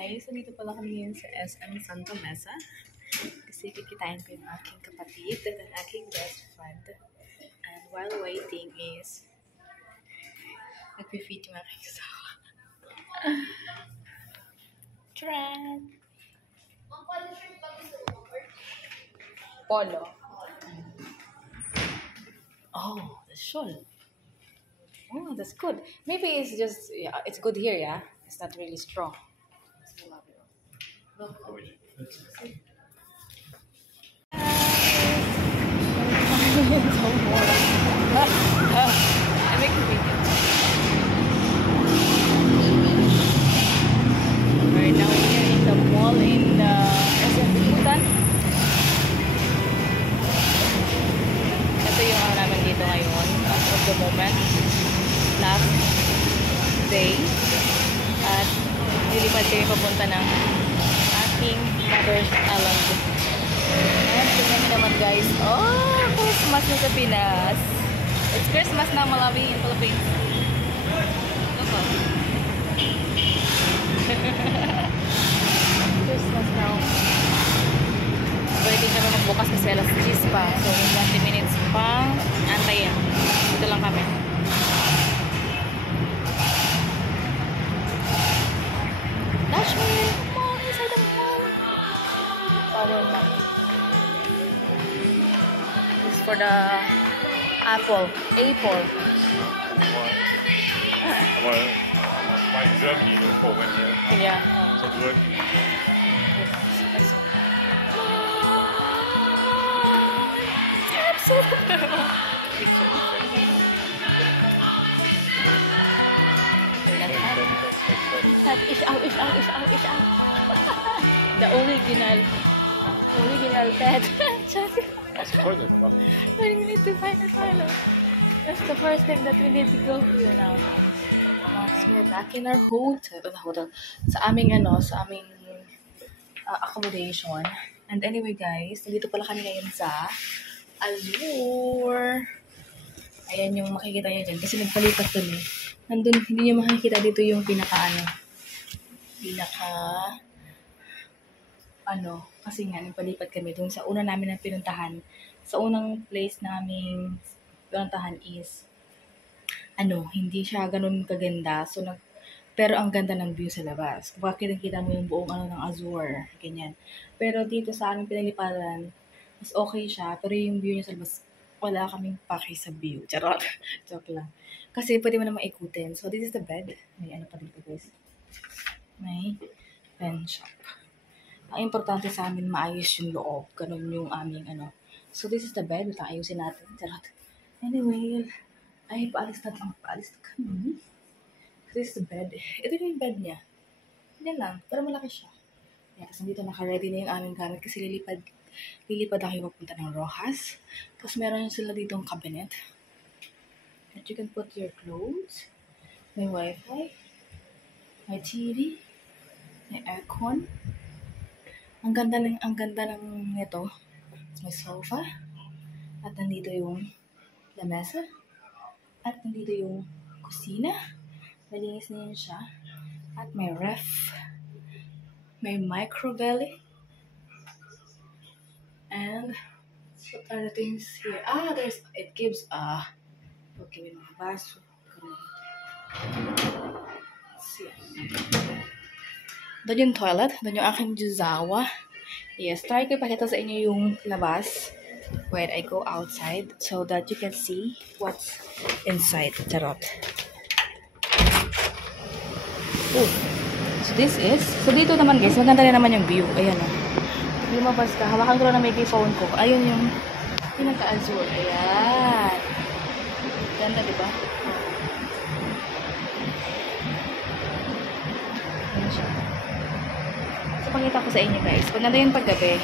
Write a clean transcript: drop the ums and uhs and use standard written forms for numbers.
guys, nandito pala kami ngayon sa SM Santa Mesa. Kasi kikitain ko yung aking kapatid at ang aking best friend. And while waiting is nag-feed yung aking kasawa. Tran! Polo. Oh, the shawl. Oh, that's good. Maybe it's just, yeah, it's good here, yeah? It's not really strong. I make a video. Right now we're in the mall in SM Butan. Ito yung ano namin dito ngayon. As of the moment. Last day. At nilipad kami papunta ng aking mother's island. Ayan, tingnan naman guys. Oh, Christmas na sa Pinas. It's Christmas na Malawi in Philippines. Look up. Christmas now. Pwede kami magbukas kasi alas 10 pa. So, 20 minutes pang antayin. Dito lang kami. Dashman! Come on, inside the mall! Power map. This is for the apple. Apple. Well, my Germany for 1 year. Yeah. So good. Ish out. The original pet. What's the toilet? We need to find a toilet. That's the first thing that we need to go here now. So we're back in our hotel. Sa aming accommodation. And anyway guys, nandito pala kami ngayon sa Azure. Ayan yung makikita nyo dyan. Kasi nagpalipat kami. Nandun, hindi nyo makikita dito yung kasi nga, nagpalipat kami dun sa una namin na pinuntahan. Sa unang place namin pinuntahan is, hindi siya ganun kaganda. So, pero ang ganda ng view sa labas. Kapag kita mo yung buong ng Azure, ganyan. Pero dito sa aming pinalipatan, mas okay siya, pero yung view niya sa labas, wala kaming paki sa view. Charot. Joke lang. Kasi pwede mo naman ikutin. So, this is the bed. May pa dito, guys. May pen shop. Ang importante sa amin, maayos yung loob. Ganun yung aming So, this is the bed. Ito, ayusin natin. Charot. Anyway, paalis na kami. This is the bed. Ito yung bed niya. Yan lang. Pero malaki siya. Yes, dito naka-ready na yung aming gamit kasi lilipad ako papunta ng Rojas. Tapos meron sila ditong cabinet. That you can put your clothes. May wifi. May TV. May aircon. Ang ganda ng ito. May sofa. At nandito yung lamesa. At nandito yung kusina. Malinis na yun siya. At may ref. May microwave. And what are the things here? It gives okay, may mga baso. See. Doon yung toilet. Doon yung aking juzawa. Yes, try ko ipakita sa inyo yung labas. Wait, I go outside so that you can see what's inside. Charot. Oh. So dito naman guys, maganda rin naman yung view. Ayan o. Lumabas ka, hawakan ko lang na may phone ko. Ayun yung pinaka-azure. Ayan. Ganda, diba? Ayan siya. So, pakita ko sa inyo guys. Pag nanda yun paggabi,